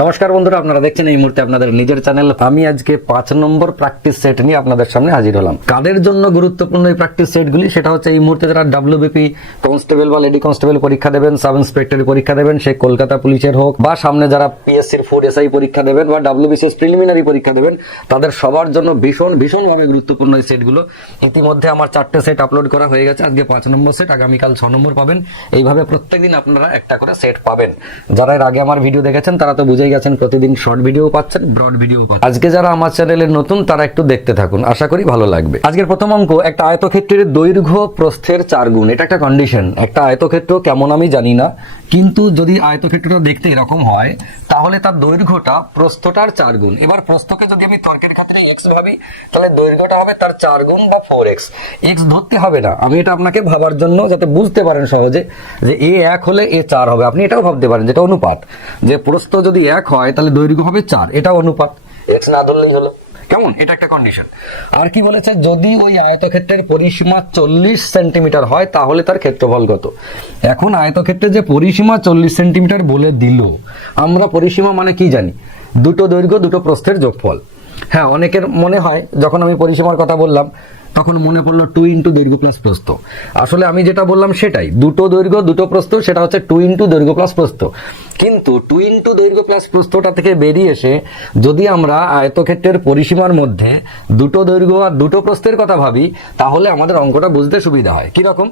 নমস্কার বন্ধুরা, আপনারা দেখছেন এই মুহূর্তে আপনাদের নিজের চ্যানেল। আমি আজকে 5 নম্বর প্র্যাকটিস সেট নিয়ে আপনাদের সামনে হাজির হলাম। কাদের জন্য গুরুত্বপূর্ণ এই প্র্যাকটিস সেটগুলি, সেটা হচ্ছে এই মুহূর্তে যারা ডাব্লিউবিপি কনস্টেবল বা লেডি কনস্টেবল পরীক্ষা দেবেন, সাব ইন্সপেক্টরি পরীক্ষা দেবেন, সে কলকাতা পুলিশের হোক বা সামনে যারা পিএসসির ফুড এসআই পরীক্ষা দেবেন বা ডাব্লিউবিসিএস প্রিলিমিনারি পরীক্ষা দেবেন, তাদের সবার জন্য ভীষণভাবে গুরুত্বপূর্ণ এই সেটগুলো। ইতিমধ্যে আমার 4টে সেট আপলোড করা হয়ে গেছে। আজকে 5 নম্বর সেট, আগামীকাল 6 নম্বর পাবেন। এইভাবে প্রত্যেকদিন আপনারা একটা করে সেট পাবেন। যারা এর আগে আমার ভিডিও দেখেছেন তারা তো বুঝেই গেছেন, প্রতিদিন শর্ট ভিডিও পাচ্ছেন, ব্রড ভিডিও পাচ্ছেন। আজকে যারা আমার চ্যানেলে নতুন তারা একটু দেখতে থাকুন, আশা করি ভালো লাগবে। আজকের প্রথম অঙ্ক, একটা আয়তক্ষেত্রের দৈর্ঘ্য প্রস্থের 4 গুণ। এটা একটা কন্ডিশন। একটা আয়তক্ষেত্র কেমন আমি জানি না, কিন্তু যদি আয়তক্ষেত্রটা দেখতে এরকম হয় তাহলে তার দৈর্ঘ্যটা প্রস্থটার 4 গুণ। এবার প্রস্থকে যদি আমি তর্কের ক্ষেত্রে এক্স ভাবি, তাহলে দৈর্ঘ্যটা হবে তার 4 গুণ বা 4x। এক্স ধরতে হবে না, আমি এটা আপনাকে ভাবার জন্য যাতে বুঝতে পারেন সহজে যে এ 1 হলে এ 4 হবে। আপনি এটাও ভাবতে পারেন যেটা অনুপাত, যে প্রস্থ যদি 1 হয় তাহলে দৈর্ঘ্য হবে 4, এটাও অনুপাত। এক্স না ধরলেই হলো। কেমন? এটা একটা কন্ডিশন। আর কি বলেছে, যদি ওই আয়তক্ষেত্রের পরিসীমা 40 সেন্টিমিটার হয় তাহলে তার ক্ষেত্রফল কত। এখন আয়তক্ষেত্রে যে পরিসীমা 40 সেন্টিমিটার বলে দিল, আমরা পরিসীমা মানে কি জানি? দুটো দৈর্ঘ্য দুটো প্রস্থের যোগফল। হ্যাঁ, অনেকের মনে হয় যখন আমি পরিসীমার কথা বললাম তখন মনে পড়লো 2 ইন্টু দৈর্ঘ্য প্লাস প্রস্থ। আসলে আমি যেটা বললাম সেটাই, দুটো দৈর্ঘ্য দুটো প্রস্থ, সেটা হচ্ছে 2 ইন্টু দৈর্ঘ্য প্লাস প্রস্থ। কিন্তু 2 ইন্টু দৈর্ঘ্য প্লাস প্রস্থটা থেকে বেরিয়ে এসে যদি আমরা আয়তক্ষেত্রের পরিসীমার মধ্যে দুটো দৈর্ঘ্য আর দুটো প্রস্থের কথা ভাবি, তাহলে আমাদের অঙ্কটা বুঝতে সুবিধা হয়। কিরকম?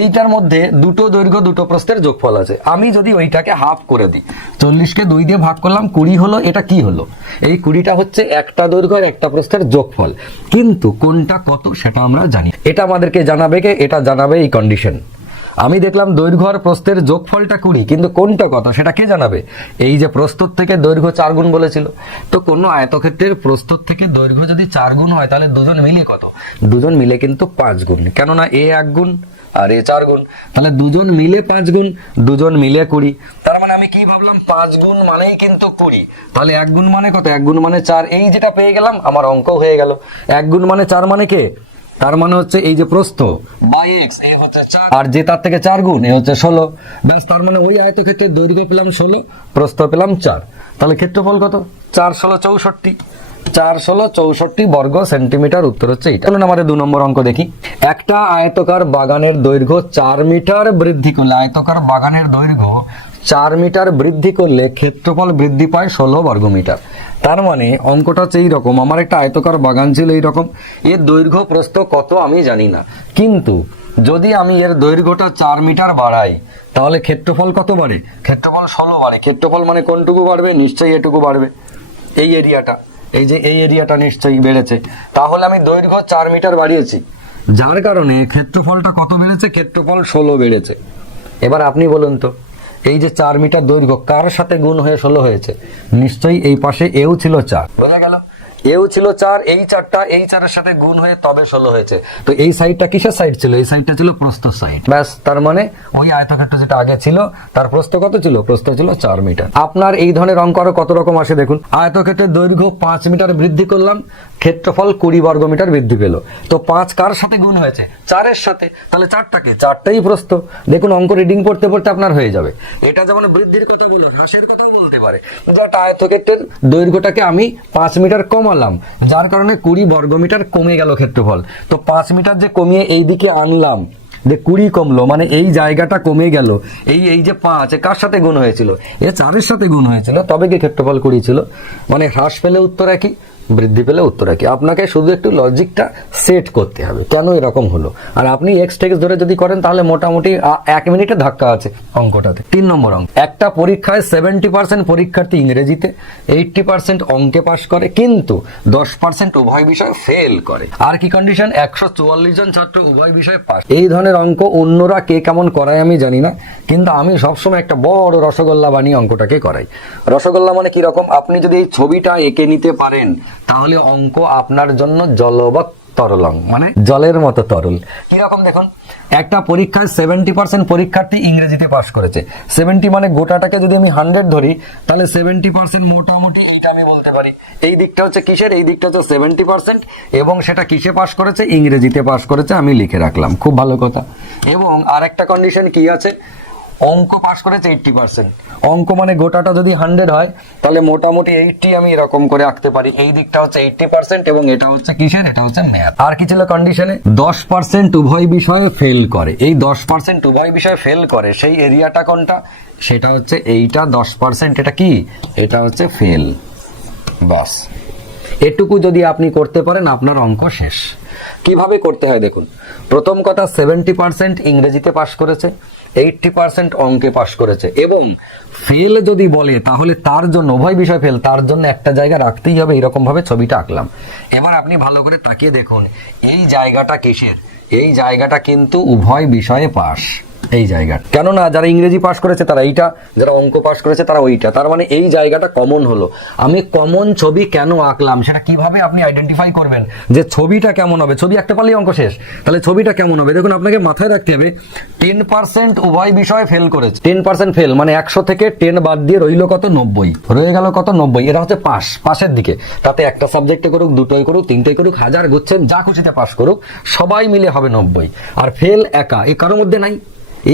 এইটার মধ্যে দুটো দৈর্ঘ্য দুটো প্রস্থের যোগফল আছে। আমি যদি ওইটাকে হাফ করে দিই, 40কে 2 দিয়ে ভাগ করলাম, 20 হলো। এটা কি হলো? এই 20টা হচ্ছে একটা দৈর্ঘ্য আর একটা প্রস্থের যোগফল। কিন্তু কোনটা কত সেটা আমরা জানি। এটা আমাদেরকে জানাবে কে? এটা জানাবে এই কন্ডিশন। আমি দেখলাম দৈর্ঘ্য আর প্রস্থের যোগফলটা 20, কিন্তু কোনটা কত সেটা কে জানাবে? এই যে প্রস্থর থেকে দৈর্ঘ্য 4 গুণ বলেছিল, তো কোনো আয়তক্ষেত্রের প্রস্থর থেকে দৈর্ঘ্য যদি 4 গুণ হয় তাহলে দুজন মিলে কত? দুজন মিলে কিন্তু 5 গুণ, কেননা এ 1 গুণ আর এ 4 গুণ, তাহলে দুজন মিলে 5 গুণ, দুজন মিলে 20। তার মানে আমি কি ভাবলাম? 5 গুণ মানেই কিন্তু 20। তাহলে 1 গুণ মানে কত? 1 গুণ মানে 4। এই যেটা পেয়ে গেলাম, আমার অঙ্ক হয়ে গেল। 1 গুণ মানে 4 মানে কে? তার মানে হচ্ছে এই যে প্রস্থ বাই এক্স, এ হচ্ছে 4, আর যে তার থেকে 4 গুণ, এ হচ্ছে 16। ব্যাস, তার মানে ওই আয়তক্ষেত্রের দৈর্ঘ্য পেলাম 16, প্রস্থ পেলাম 4। তাহলে ক্ষেত্রফল কত? 4 16 64। 4 16 64 বর্গ সেন্টিমিটার। উত্তর হচ্ছে এটা। চলুন আমাদের 2 নম্বর অঙ্ক দেখি। একটা আয়তকার বাগানের দৈর্ঘ্য 4 মিটার বৃদ্ধি করলে, আয়তকার বাগানের দৈর্ঘ্য 4 মিটার বৃদ্ধি করলে ক্ষেত্রফল বৃদ্ধি পায় 16 বর্গমিটার। তার মানে অঙ্কটা হচ্ছে এইরকম, আমার একটা আয়তকার বাগান ছিল এইরকম, এর দৈর্ঘ্য প্রস্থ কত আমি জানি না, কিন্তু যদি আমি এর দৈর্ঘ্যটা 4 মিটার বাড়াই তাহলে ক্ষেত্রফল কত বাড়ে? ক্ষেত্রফল 16 বাড়ে। ক্ষেত্রফল মানে কোনটুকু বাড়বে? নিশ্চয়ই এটুকু বাড়বে, এই এরিয়াটা। এই যে এই এরিয়াটা নিশ্চয়ই বেড়েছে। তাহলে আমি দৈর্ঘ্য 4 মিটার বাড়িয়েছি, যার কারণে ক্ষেত্রফলটা কত বেড়েছে? ক্ষেত্রফল 16 বেড়েছে। এবার আপনি বলুন তো, এই যে 4 মিটার দৈর্ঘ্য কার সাথে গুণ হয়ে 16 হয়েছে? নিশ্চয়ই এই পাশে এও ছিল 4। বোঝা গেল? এও ছিল 4, এই 4টা এই 4-এর সাথে গুণ হয়ে তবে 16 হয়েছে। তো এই সাইডটা কিসের সাইড ছিল? এই সাইডটা ছিল প্রস্থ সাইড। ব্যাস, তার মানে ওই আয়তক্ষেত্র যেটা আগে ছিল তার প্রস্থ কত ছিল? প্রস্থ ছিল 4 মিটার। আপনার এই ধরনের অঙ্ক আরো কত রকম আসে দেখুন। আয়তক্ষেত্রের দৈর্ঘ্য 5 মিটার বৃদ্ধি করলাম, ক্ষেত্রফল 20 বর্গমিটার বৃদ্ধি পেল। তো 5 কার সাথে গুণ হয়েছে? 4-এর সাথে। তাহলে 4টাকে, 4টাই প্রস্থ। দেখুন, অঙ্ক রিডিং পড়তে পড়তে আপনার হয়ে যাবে। এটা যেমন বৃদ্ধির কথা বলো, হ্রাসের কথাও বলতে পারে। যে একটা আয়তক্ষেত্রের দৈর্ঘ্যটাকে আমি 5 মিটার কমালাম, যার কারণে 20 বর্গমিটার কমে গেল ক্ষেত্রফল। তো 5 মিটার যে কমিয়ে এই দিকে আনলাম, যে 20 কমলো, মানে এই জায়গাটা কমে গেল। এই যে 5 কার সাথে গুণ হয়েছিল? এ 4-এর সাথে গুণ হয়েছিল, তবে কি ক্ষেত্রফল 20 ছিল। মানে হ্রাস পেলে উত্তর একই, বৃদ্ধি পেলে উত্তর একই। আপনাকে শুধু একটু লজিকটা সেট করতে হবে, কেন এরকম হলো। আর আপনি এক্স টেক্স ধরে যদি করেন তাহলে মোটামুটি 1 মিনিটে ধাক্কা আছে অঙ্কটাতে। 3 নম্বর অঙ্ক। একটা পরীক্ষায় 70% পরীক্ষার্থী ইংরেজিতে, 80% অঙ্কে পাস করে, কিন্তু 10% উভয় বিষয় ফেল করে। আর কি কন্ডিশন? 144 জন ছাত্র উভয় বিষয়ে পাস। এই ধরনের অঙ্ক অন্যরা কে কেমন করায় আমি জানি না, কিন্তু আমি সবসময় একটা বড় রসগোল্লা বানিয়ে অঙ্কটাকে করাই। রসগোল্লা মানে কি রকম? আপনি যদি এই ছবিটা এঁকে নিতে পারেন তাহলে অঙ্ক আপনার জন্য জলবৎ তরলং, মানে জলের মতো তরল। কিরকম দেখুন, একটা পরীক্ষায় 70% পরীক্ষার্থী ইংরেজিতে পাস করেছে। 70 মানে গোটাটাকে যদি আমি 100 ধরি তাহলে 70% মোটামুটি এইটা আমি বলতে পারি। এই দিকটা হচ্ছে কিসের? এই দিকটা হচ্ছে 70%, এবং সেটা কিসে পাস করেছে? ইংরেজিতে পাস করেছে। আমি লিখে রাখলাম, খুব ভালো কথা। এবং আর একটা কন্ডিশন কি আছে? অঙ্ক পাস করেছে 80%। অঙ্ক মানে গোটাটা যদি 100 হয় তাহলে মোটামুটি 80 আমি এরকম করে আঁকতে পারি। এই দিকটা হচ্ছে 80% এবং এটা হচ্ছে কিসের, এটা হচ্ছে ম্যাথ। আর কি ছিল কন্ডিশনে, 10% উভয় বিষয়ে ফেল করে। এই 10% উভয় বিষয়ে ফেল করে সেই এরিয়াটা কোনটা, সেটা হচ্ছে এইটা 10%। এটা কি, এটা হচ্ছে ফেল। বাস এটুকু যদি আপনি করতে পারেন আপনার অঙ্ক শেষ। কিভাবে করতে হয় দেখুন, প্রথম কথা 70% ইংরেজিতে পাস করেছে, 80% অঙ্কে পাস করেছে, এবং ফেল যদি বলে তাহলে তার জন্য উভয় বিষয় ফেল, তার জন্য একটা জায়গা রাখতেই হবে। এরকম ভাবে ছবিটা আঁকলাম। এবার আপনি ভালো করে তাকিয়ে দেখুন এই জায়গাটা কিসের, এই জায়গাটা কিন্তু উভয় বিষয়ে পাস। এই জায়গা কেননা যারা ইংরেজি পাস করেছে তারা এইটা, যারা অঙ্ক পাস করেছে তারা ওইটা, তার মানে এই জায়গাটা কমন হলো। আমি কমন ছবি কেন আঁকলাম সেটা কিভাবে আপনি আইডেন্টিফাই করবেন যে ছবিটা কেমন হবে। ছবি আঁকতে পারলেই অঙ্ক শেষ। তাহলে ছবিটা কেমন হবে দেখুন, আপনাকে মাথায় রাখতে হবে 10% উভয় বিষয়ে ফেল করেছে। 10% ফেল মানে 100 থেকে 10 বাদ দিয়ে রইল কত, 90। রয়ে গেল কত, 90। এটা হচ্ছে পাস, পাসের দিকে। তাতে একটা সাবজেক্টে করুক, দুটোই করুক, তিনটেই করুক, হাজার গুচ্ছেন যা খুশিতে পাস করুক, সবাই মিলে হবে 90। আর ফেল একা, এ কারোর মধ্যে নাই।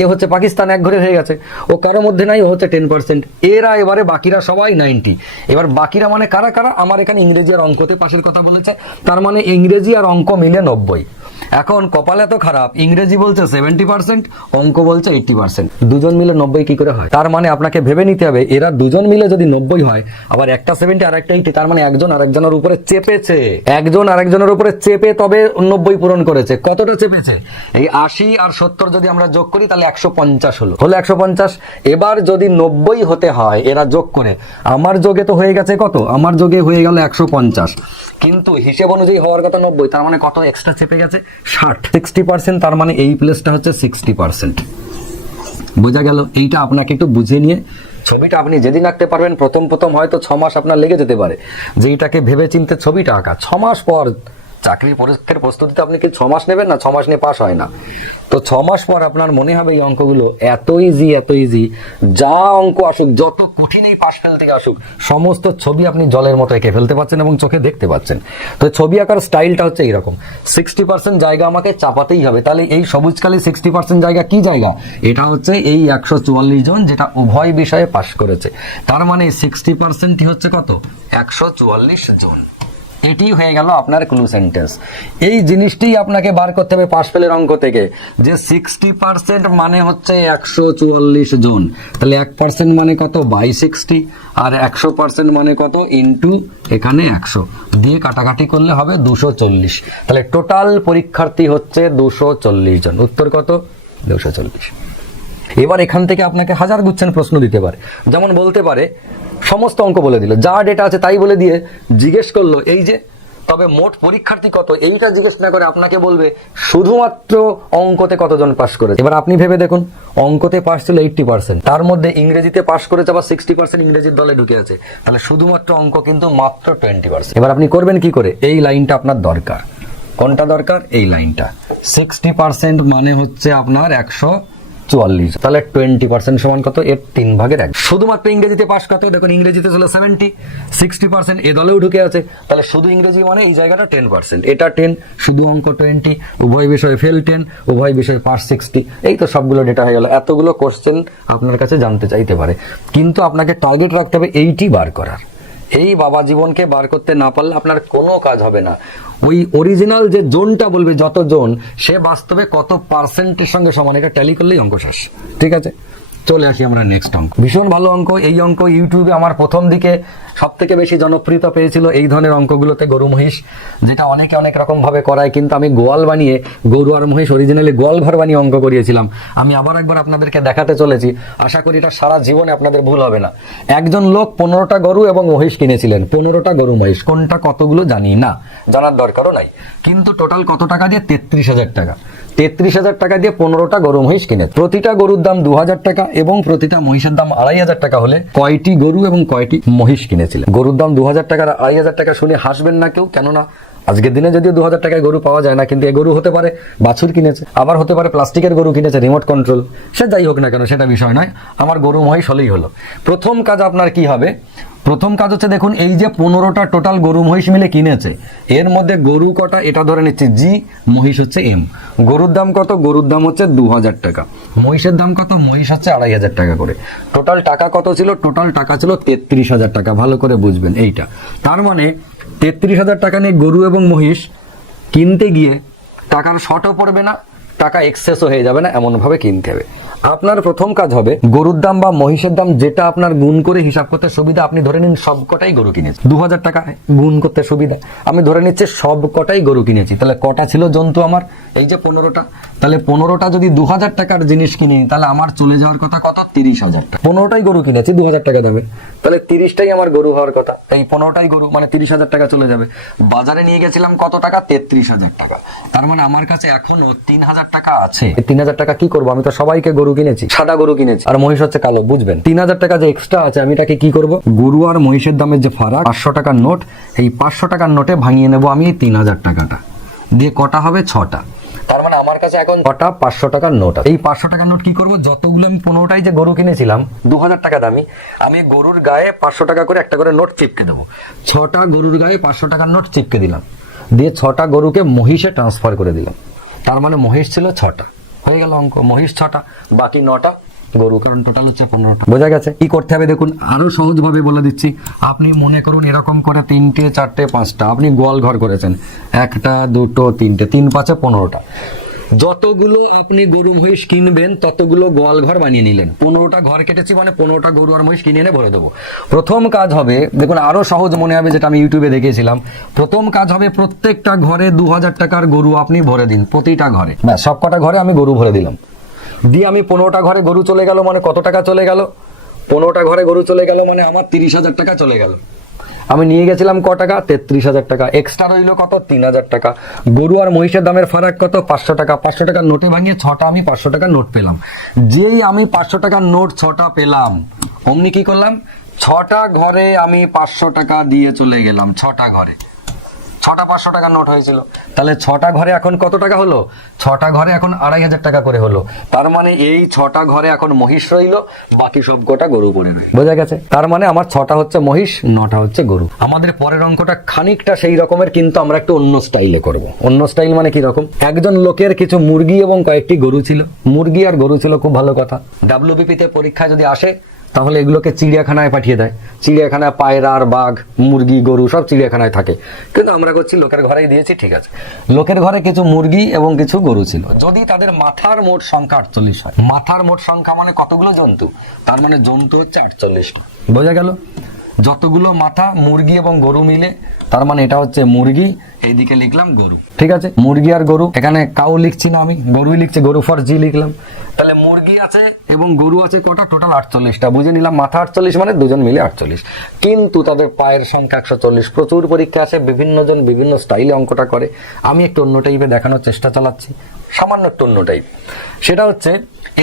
এ হচ্ছে পাকিস্তান, এক ঘরে হয়ে গেছে, ও কারোর মধ্যে নাই, ও হচ্ছে 10%। এরা এবারে বাকিরা সবাই 90। এবার বাকিরা মানে কারা কারা, আমার এখানে ইংরেজি আর অঙ্কতে পাশের কথা বলেছে, তার মানে ইংরেজি আর অঙ্ক মিলে 90। এখন কপাল এত খারাপ, ইংরেজি বলছে 70%, অঙ্ক বলছে 80%। দুজন মিলে 90 কি করে হয়? তার মানে আপনাকে ভেবে নিতে হবে এরা দুজন মিলে যদি 90 হয়, আবার একটা 70 আর একটা 80, তার মানে একজন আরেকজনের উপরে চেপেছে, একজন আরেকজনের উপরে চেপে তবে 90 পূরণ করেছে। কতটা চেপেছে, এই 80 আর 70 যদি আমরা যোগ করি তাহলে 150 হলো 150। এবার যদি 90 হতে হয় এরা যোগ করে, আমার যোগে তো হয়ে গেছে কত, আমার যোগে হয়ে গেল 150, কিন্তু হিসেব অনুযায়ী হওয়ার কথা 90, তার মানে কত এক্সট্রা চেপে গেছে, 60%। তার মানে এই প্লেসটা হচ্ছে 60%। বোঝা গেল? এইটা আপনাকে একটু বুঝে নিয়ে ছবিটা আপনি যেদিন আঁকতে পারবেন, প্রথম প্রথম হয়তো 6 মাস আপনার লেগে যেতে পারে যে এইটাকে ভেবে চিন্তে ছবিটা আঁকা। 6 মাস পর চাকরির পরীক্ষার প্রস্তুতিতে আপনি কি 6 মাস নেবেন না? 6 মাস নিয়ে পাস হয় না। তো 6 মাস পর আপনার মনে হবে এই অঙ্কগুলো এত ইজি, এত ইজি, যা অঙ্ক আসুক, যত কঠিন এই পাশ ফেল থেকে আসুক, সমস্ত ছবি আপনি জলের মতো এঁকে ফেলতে পারছেন এবং চোখে দেখতে পাচ্ছেন। তো ছবি আঁকার স্টাইলটা হচ্ছে এইরকম, 60% জায়গা আমাকে চাপাতেই হবে। তাহলে এই সবুজকালী 60% জায়গা কি জায়গা, এটা হচ্ছে এই 144 জন যেটা উভয় বিষয়ে পাশ করেছে। তার মানে 60% হচ্ছে কত, 144 জন। এটি হয়ে গেল আপনার ক্লু সেন্টেন্স। এই জিনিসটি আপনাকে বার করতে হবে পাশ ফেলের অঙ্ক থেকে, যে 60% মানে হচ্ছে 144 জন। তাহলে 1% মানে কত, বাই 60, আর 100% মানে কত, ইন্টু এখানে 100 দিয়ে কাটাকাটি করলে হবে 240। তাহলে টোটাল পরীক্ষার্থী হচ্ছে 240 জন। উত্তর কত, 240। এবার এখান থেকে আপনাকে হাজার গুচ্ছেন প্রশ্ন দিতে পারে। যেমন বলতে পারে সমস্ত অঙ্ক বলে দিল, যা ডেটা আছে তাই বলে দিয়ে জিজ্ঞেস করলো এই যে তবে মোট পরীক্ষার্থী কত, এইটা জিজ্ঞেস না করে আপনাকে বলবে শুধুমাত্র অঙ্কতে কতজন পাস করেছে। এবার আপনি ভেবে দেখুন, অঙ্কতে পাস ছিল 80%, তার মধ্যে ইংরেজিতে পাস করেছে আবার 60% ইংরেজির দলে ঢুকে আছে, তাহলে শুধুমাত্র অঙ্ক কিন্তু মাত্র 20%। এবার আপনি করবেন কি করে, এই লাইনটা আপনার দরকার। কোনটা দরকার, এই লাইনটা। 60% মানে হচ্ছে আপনার 144, তাহলে 20% সমান কত, এর 3/1। শুধুমাত্র ইংরেজিতে পাস কত, দেখুন ইংরেজিতে ছিল 70, 60% এ দলেও ঢুকে আছে, তাহলে শুধু ইংরেজি মানে এই জায়গাটা 10%, এটা 10, শুধু অঙ্ক 20, উভয় বিষয়ে ফেল 10, উভয় বিষয়ে পাস 60। এই তো সবগুলো ডেটা হয়ে গেল। এতগুলো কোশ্চেন আপনার কাছে জানতে চাইতে পারে, কিন্তু আপনাকে টার্গেট রাখতে হবে এইটি বার করার। এই বাবা জীবনকে বার করতে না পারলে আপনার কোনো কাজ হবে না। ওই অরিজিনাল যে জোনটা বলবে, যত জোন, সে বাস্তবে কত পার্সেন্টের সঙ্গে সমান, এটা ট্যালি করলেই অঙ্ক শেষ। ঠিক আছে, চলে আসি আমরা নেক্সট অঙ্ক। ভীষণ ভালো অঙ্ক। এই অঙ্ক ইউটিউবে আমার প্রথম দিকে সব থেকে বেশি জনপ্রিয়তা পেয়েছিল এই ধরনের অঙ্কগুলোতে, গরু মহিষ, যেটা অনেকে অনেক রকম ভাবে করায়, কিন্তু আমি গোয়াল বানিয়ে, গরু আর মহিষ অরিজিনালি গোয়াল ঘর বানিয়ে অঙ্ক করিয়েছিলাম। আমি আবার একবার আপনাদেরকে দেখাতে চলেছি, আশা করি এটা সারা জীবনে আপনাদের ভুল হবে না। একজন লোক 15টা গরু এবং মহিষ কিনেছিলেন, 15টা গরু মহিষ, কোনটা কতগুলো জানি না, জানার দরকারও নাই, কিন্তু টোটাল কত টাকা দিয়ে, 33,000 টাকা। 33,000 টাকা দিয়ে 15টা গরু মহিষ কিনে, প্রতিটা গরুর দাম 2,000 টাকা এবং প্রতিটা মহিষের দাম 2,500 টাকা হলে কয়টি গরু এবং কয়টি মহিষ কিনেছিলেন? গরুর দাম 2,000 টাকা আর 2,500 টাকা শুনে হাসবেন না কেউ, কেননা আজকের দিনে যদিও 2,000 টাকায় গরু পাওয়া যায় না, কিন্তু এই গরু হতে পারে বাছুর কিনেছে, আবার হতে পারে প্লাস্টিকের গরু কিনেছে, রিমোট কন্ট্রোল, সে যাই হোক না কেন সেটা বিষয় নয়, আমার গরু মহিষ হলেই হলো। প্রথম কাজ আপনার কি হবে, প্রথম কাজ হচ্ছে দেখুন, এই যে 15টা টোটাল গরু মহিষ মিলে কিনেছে, এর মধ্যে গরু কটা এটা ধরে নিচ্ছে জি, মহিষ হচ্ছে এম। গরুর দাম কত? গরুর দাম হচ্ছে 2000 টাকা। মহিষের দাম কত? মহিষ হচ্ছে 2500 টাকা করে। টোটাল টাকা কত ছিল? টোটাল টাকা ছিল 33,000 টাকা। ভালো করে বুঝবেন এইটা। তার মানে 33,000 টাকা নিয়ে গরু এবং মহিষ কিনতে গিয়ে টাকার শর্টও পড়বে না, টাকা এক্সেসও হয়ে যাবে না, এমন ভাবে কিনতে হবে। আপনার প্রথম কাজ হবে গরুর দাম বা মহিষের দাম যেটা আপনার গুণ করে হিসাব করতে সুবিধা, আপনি ধরে নিন সবকটাই গরু কিনেছি। 2000 টাকা গুণ করতে সুবিধা, আমি ধরে নিচ্ছি সবকটাই গরু কিনেছি। তাহলে কটা ছিল জন্তু আমার? এই যে 15টা। তাহলে 15টা যদি 2000 টাকার জিনিস কিনি, তাহলে আমার চলে যাওয়ার কথা কত? 30,000 টাকা। 15টাই গরু কিনেছি 2000 টাকা দামে, তাহলে 30টাই আমার গরু হওয়ার কথা। এই 15টাই গরু মানে 30,000 টাকা চলে যাবে। বাজারে নিয়ে গেছিলাম কত টাকা? 33,000 টাকা। তার মানে আমার কাছে এখনো 3,000 টাকা আছে। 3,000 টাকা কি করবো? আমি তো সবাইকে গরু কিনেছি, সাদা গরু কিনেছি, আর মহিষ হচ্ছে কালো। বুঝবেন 3,000 টাকা যে এক্সট্রা আছে, আমি এটাকে কি করব? গরু আর মহিষের দামের যে ফারাক 500 টাকার নোট, এই 500 টাকার নোটে ভাঙিয়ে নেব আমি এই 3,000 টাকাটা দিয়ে। কটা হবে? 6টা। তার মানে আমার কাছে এখন কটা 500 টাকার নোট আছে। এই 500 টাকার নোট কি করব? যতগুলো আমি 15টাই যে গরু কিনেছিলাম 2000 টাকা দামি, আমি গরুর গায়ে 500 টাকা করে একটা করে নোট চিপকে দেবো। 6টা গরুর গায়ে 500 টাকার নোট চিপকে দিলাম, দিয়ে 6টা গরুকে মহিষে ট্রান্সফার করে দিলাম। তার মানে মহিষ ছিল 6টা, হয়ে গেল অঙ্ক। মহিষ 6টা, বাকি 9টা গরু, কারণ টোটাল হচ্ছে 15টা। বোঝা গেছে? কি করতে হবে দেখুন, আরো সহজ ভাবে বলে দিচ্ছি। আপনি মনে করুন এরকম করে 3টে 4টে 5টা আপনি গোয়াল ঘর করেছেন, 1টা 2টো 3টে, 3 5 15টা। যতগুলো আপনি গরু মহিষ কিনবেন ততগুলো গোয়াল ঘর বানিয়ে নিলেন। 15টা ঘর কেটেছি মানে 15টা গরু আর মহিষ কিনে এনে ভরে দেবো। প্রথম কাজ হবে দেখুন, আরো সহজ মনে হবে, যেটা আমি ইউটিউবে দেখেছিলাম। প্রথম কাজ হবে প্রত্যেকটা ঘরে 2000 টাকার গরু আপনি ভরে দিন, প্রতিটা ঘরে। ব্যাস, সবকটা ঘরে আমি গরু ভরে দিলাম। দিয়ে আমি 15টা ঘরে গরু চলে গেল মানে কত টাকা চলে গেল? 15টা ঘরে গরু চলে গেল মানে আমার 30,000 টাকা চলে গেল। আমি নিয়ে গেছিলাম ক টাকা? 33,000 টাকা। এক্সট্রা রইল কত? 3,000 টাকা। গরু আর মহিষের দামের ফারাক কত? 500 টাকা। 500 টাকার নোটে ভাঙিয়ে 6টা আমি 500 টাকার নোট পেলাম। যেই আমি 500 টাকার নোট 6টা পেলাম, অমনি কি করলাম? 6টা ঘরে আমি 500 টাকা দিয়ে চলে গেলাম। 6টা ঘরে 6টা 500 টাকার নোট হয়েছিল। তাহলে 6টা ঘরে এখন কত টাকা হলো? 6টা ঘরে এখন 2,500 টাকা করে হলো। তার মানে এই 6টা ঘরে এখন মহিষ রইলো, বাকি সব কটা গরু পড়ে রইল। বোঝা গেছে? তার মানে আমার 6টা হচ্ছে মহিষ, 9টা হচ্ছে গরু। আমাদের পরের অঙ্কটা খানিকটা সেই রকমের, কিন্তু আমরা একটু অন্য স্টাইলে করব। অন্য স্টাইল মানে কি রকম? একজন লোকের কিছু মুরগি এবং কয়েকটি গরু ছিল। মুরগি আর গরু ছিল, খুব ভালো কথা। WBP তে পরীক্ষা যদি আসে তাহলে এগুলোকে চিড়িয়াখানায় পাঠিয়ে দেয়। চিড়িয়াখানায় পায়রা আর বাঘ, মুরগি, গরু সব চিড়িয়াখানায় থাকে, কিন্তু আমরা করছি লোকের ঘরেই দিয়েছি। ঠিক আছে, লোকের ঘরে কিছু মুরগি এবং কিছু গরু ছিল। যদি তাদের মাথার মোট সংখ্যা 48 হয়, মাথার মোট সংখ্যা মানে কতগুলো জন্তু? তার মানে জন্তু হচ্ছে 48টা। বোঝা গেল? যতগুলো মাথা মুরগি এবং গরু মিলে, তার মানে এটা হচ্ছে মুরগি, এইদিকে লিখলাম গরু। ঠিক আছে, মুরগি আর গরু। এখানে কাউ লিখছি না আমি, গরুই লিখছি, গরু ফর জি লিখলাম। তাহলে মুরগি আছে এবং গরু আছে কটা? টোটাল 48টা। বুঝে নিলাম মাথা 48 মানে দুজন মিলে 48, কিন্তু তাদের পায়ের সংখ্যা 140। প্রচুর পরীক্ষা আসে, বিভিন্ন জন বিভিন্ন স্টাইলে অঙ্কটা করে। আমি একটু অন্য টাইপে দেখানোর চেষ্টা চালাচ্ছি, সামান্য একটু অন্য টাইপ। সেটা হচ্ছে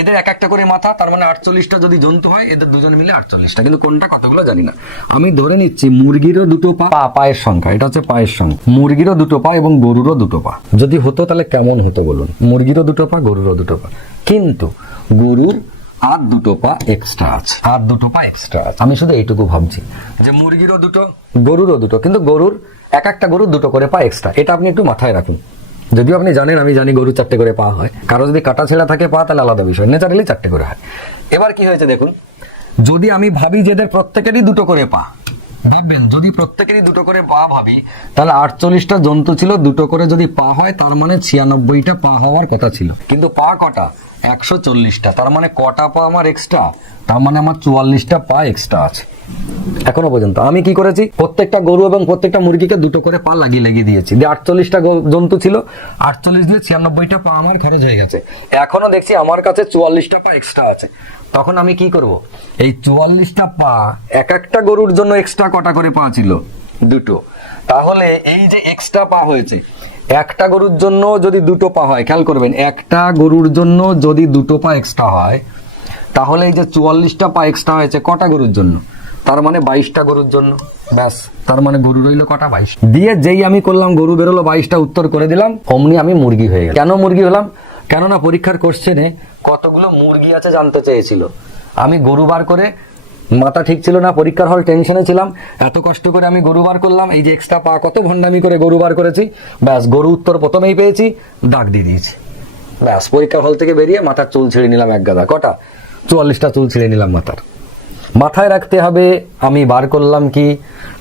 এদের এক একটা করে মাথা, তার মানে 48টা যদি জন্তু হয়, এদের দুজন মিলে 48টা, কিন্তু কোনটা কতগুলো জানি না। আমি ধরে নিচ্ছি মুরগিরও 2টো পা, পায়ের সংখ্যা, এটা হচ্ছে পায়ের সংখ্যা। মুরগিরও 2টো পা এবং গরুরও 2টো পা। যদি হতো তাহলে কেমন হতো বলুন? মুরগিরও 2টো পা, গরুরও 2টো পা, কিন্তু গরুর আর 2টো পা এক্সট্রা আছে, আর 2টো পা এক্সট্রা আছে। আমি শুধু এইটুকু ভাবছি যে মুরগিরও 2টো, গরুরও 2টো, কিন্তু গরুর এক একটা গরুর 2টো করে পা এক্সট্রা। এটা আপনি একটু মাথায় রাখুন। যদিও আপনি জানেন, আমি জানি গরু 4টে করে পা হয়। কারো যদি কাটা ছেঁড়া থাকে পা, তাহলে আলাদা বিষয়, ন্যাচারালি 4টে করে হয়। এবার কি হয়েছে দেখুন, যদি আমি ভাবি যে এদের প্রত্যেকেরই 2টো করে পা, ভাববেন যদি প্রত্যেকেরই 2টো করে পা ভাবি, তাহলে 48টা জন্তু ছিল, 2টো করে যদি পা হয়, তার মানে 96টা পা হওয়ার কথা ছিল। কিন্তু পা কটা? 140টা। তার মানে কটা পা আমার এক্সট্রা? তার মানে আমার 44টা পা এক্সট্রা আছে। এখনো পর্যন্ত আমি কি করেছি? প্রত্যেকটা গরু এবং প্রত্যেকটা মুরগিকে 2টো করে পা লাগিয়ে দিয়েছি। দিয়ে 48টা জন্তু ছিল, 48 দিয়ে 96টা পা আমার খরচ হয়ে গেছে। এখনো দেখছি আমার কাছে 44টা পা এক্সট্রা আছে। তখন আমি কি করব? এই 44টা পা, এক একটা গরুর জন্য এক্সট্রা কটা করে পা ছিল? 2টো। তাহলে এই যে এক্সট্রা পা হয়েছে, একটা গরুর জন্য যদি 2টো পা হয়, খেয়াল করবেন, একটা গরুর জন্য যদি 2টো পা এক্সট্রা হয়, তাহলে এই যে 44টা পা এক্সট্রা হয়েছে কটা গরুর জন্য? তার মানে 22টা গরুর জন্য। ব্যাস, তার মানে গরু রইলো কটা? 22। দিয়ে যেই আমি করলাম গরু বেরোলো 22টা, উত্তর করে দিলাম, অমনি আমি মুরগি হয়ে গেলাম। কেন মুরগি হলাম? কেননা পরীক্ষার কোশ্চেনে কতগুলো মুরগি আছে জানতে চেয়েছিল। আমি গরু বার করে মাথা ঠিক ছিল না, পরীক্ষার হল টেনশনে ছিলাম, এত কষ্ট করে আমি গরু বার করলাম, এই যে এক্সট্রা পা কত ভণ্ডামি করে গরু বার করেছি, ব্যাস গরু উত্তর প্রথমেই পেয়েছি, দাগ দিয়ে দিয়েছি, ব্যাস পরীক্ষার হল থেকে বেরিয়ে মাথার চুল ছিঁড়ে নিলাম এক গাদা। কটা? 44টা চুল ছিঁড়ে নিলাম মাথার। মাথায় রাখতে হবে আমি বার করলাম কি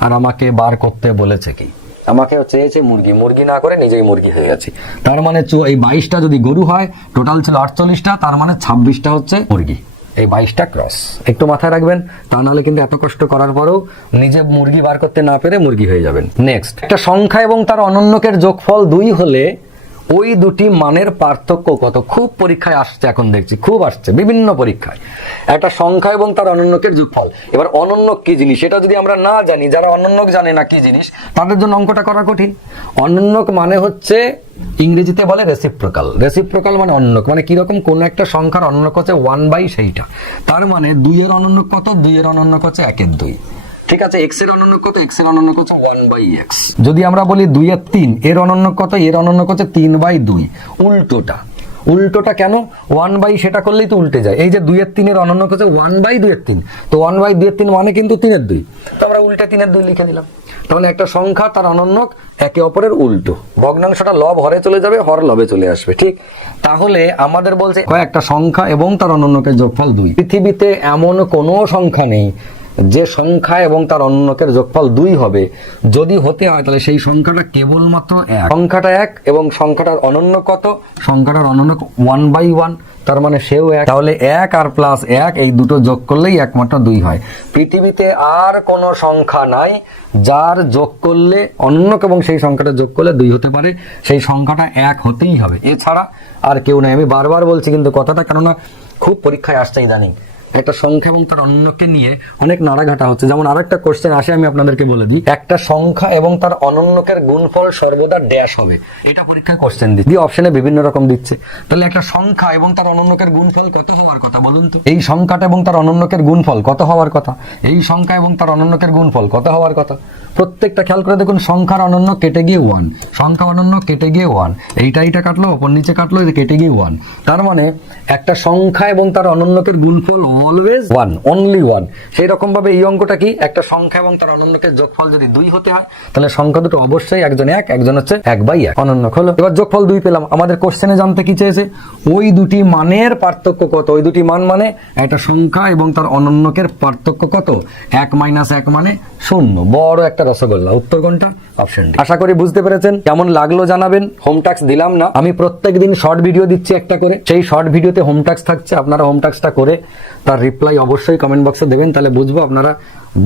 আর আমাকে বার করতে বলেছে কি। আমাকে চেয়েছে মুরগি, মুরগি না করে নিজেই মুরগি হয়ে গেছি। তার মানে এই 22টা যদি গরু হয়, টোটাল ছিল 48টা, তার মানে 26টা হচ্ছে মুরগি। এই 22টা ক্রস একটু মাথায় রাখবেন, তা নাহলে কিন্তু এত কষ্ট করার পরেও নিজে মুরগি বার করতে না পেরে মুরগি হয়ে যাবেন। নেক্সট, একটা সংখ্যা এবং তার অনন্যকের যোগফল 2 হলে ওই দুটি মানের পার্থক্য কত? খুব পরীক্ষায় আসছে, এখন দেখছি খুব আসছে বিভিন্ন পরীক্ষায়। একটা সংখ্যা এবং তার অনন্যকের যোগফল। এবার অনন্যক কি জিনিস সেটা যদি আমরা না জানি, যারা অনন্যক জানে না কি জিনিস, তাদের জন্য অঙ্কটা করা কঠিন। অনন্যক মানে হচ্ছে ইংরেজিতে বলে রেসিপ্রোকাল। রেসিপ্রোকাল মানে অনন্যক, মানে কিরকম, কোন একটা সংখ্যার অনন্যক হচ্ছে 1/, সেইটা। তার মানে 2 এর অনন্যক কত? 2 এর অনন্যক হচ্ছে 1 এর 2। ঠিক আছে, x এর অনন্যক কত? x এর অনন্যক হচ্ছে 1/x। যদি আমরা বলি 2 এর 3, এর অনন্যক কত? এর অনন্যক হচ্ছে 3/2। উল্টোটা কেন? 1/, সেটা করলেই তো উল্টে যায়। এই যে 2 এর 3 এর অনন্যক হচ্ছে 1/2 এর 3, তো 1/2 এর 3 মানে কিন্তু 3 এর 2, তো আমরা উল্টে 3 এর 2 লিখে দিলাম। তাহলে একটা সংখ্যা তার অনন্যক একে অপরের উল্টো, ভগ্নাংশটা লব হরে চলে যাবে, হর লবে চলে আসবে। ঠিক, তাহলে আমাদের বলছে একটা সংখ্যা এবং তার অনন্যকের যোগফল 2। পৃথিবীতে এমন কোনো সংখ্যা নেই যে সংখ্যা এবং তার অনন্যকের যোগফল 2 হবে। যদি হতে হয় তাহলে সেই সংখ্যাটা কেবলমাত্র 1। সংখ্যাটা 1 এবং সংখ্যাটার অনন্যক কত? সংখ্যাটার অনন্যক 1/1, তার মানে সেও 1। তাহলে 1 আর প্লাস 1 এই দুটো যোগ করলেই একমাত্র 2 হয়। পৃথিবীতে আর কোনো সংখ্যা নাই যার যোগ করলে অনন্যক এবং সেই সংখ্যাটা যোগ করলে 2 হতে পারে, সেই সংখ্যাটা 1 হতেই হবে, এছাড়া আর কেউ নাই। আমি বারবার বলছি কিন্তু কথাটা, কেননা খুব পরীক্ষায় আসছে ইদানিং একটা সংখ্যা এবং তার অনন্যকে নিয়ে অনেক নাড়াঘাটা হচ্ছে। যেমন আরেকটা কোশ্চেন আসে, আমি আপনাদেরকে বলে দিই, একটা সংখ্যা এবং তার অনন্যকের গুণফল সর্বদা ড্যাশ হবে। এটা পরীক্ষায় কোশ্চেন দিচ্ছে, অপশনে বিভিন্ন রকম দিচ্ছে। তাহলে একটা সংখ্যা এবং তার অনন্যকের গুণফল কত হওয়ার কথা বলুন তো? এই সংখ্যাটা এবং তার অনন্যকের গুণফল কত হওয়ার কথা? এই সংখ্যা এবং তার অনন্যকের গুণফল কত হওয়ার কথা? প্রত্যেকটা খেয়াল করে দেখুন, সংখ্যার অনন্য কেটে গিয়ে 1, সংখ্যা অনন্য কেটে গিয়ে 1, এইটা কাটলো, ওপর নিচে কাটলো, এটা কেটে গিয়ে 1। তার মানে একটা সংখ্যা এবং তার অনন্যকের গুণফল অলওয়েজ 1, অনলি 1। সেই রকম ভাবে এই অঙ্কটা কি, একটা সংখ্যা এবং তার অনন্যকের যোগফল যদি 2 হতে হয় তাহলে সংখ্যা দুটো অবশ্যই একজন 1, একজন হচ্ছে 1/1। অনন্যক হলো। এবার যোগফল 2 পেলাম। আমাদের কোশ্চেনে জানতে কি চেয়েছে? ওই দুটি মানের পার্থক্য কত? ওই দুটি মান মানে একটা সংখ্যা এবং তার অনন্যকের পার্থক্য কত? 1 - 1 মানে 0। বড় একটা রসগোল্লা। উত্তর কোনটা? Option D. আশা করি বুঝতে পেরেছেন। কেমন লাগলো জানাবেন। হোম টাস্ক দিলাম না, আমি প্রত্যেকদিন শর্ট ভিডিও দিচ্ছি একটা করে, সেই শর্ট ভিডিওতে হোম টাস্ক থাকছে। আপনারা হোম টাস্কটা করে তার রিপ্লাই অবশ্যই কমেন্ট বক্সে দেবেন, তাহলে বুঝবো আপনারা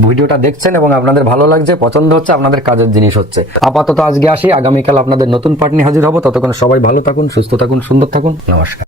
ভিডিওটা দেখছেন এবং আপনাদের ভালো লাগছে, পছন্দ হচ্ছে, আপনাদের কাজের জিনিস হচ্ছে। আপাতত আজকে আসি, আগামীকাল আপনাদের নতুন পার্ট নিয়ে হাজির হবো। ততক্ষণ সবাই ভালো থাকুন, সুস্থ থাকুন, সুন্দর থাকুন। নমস্কার।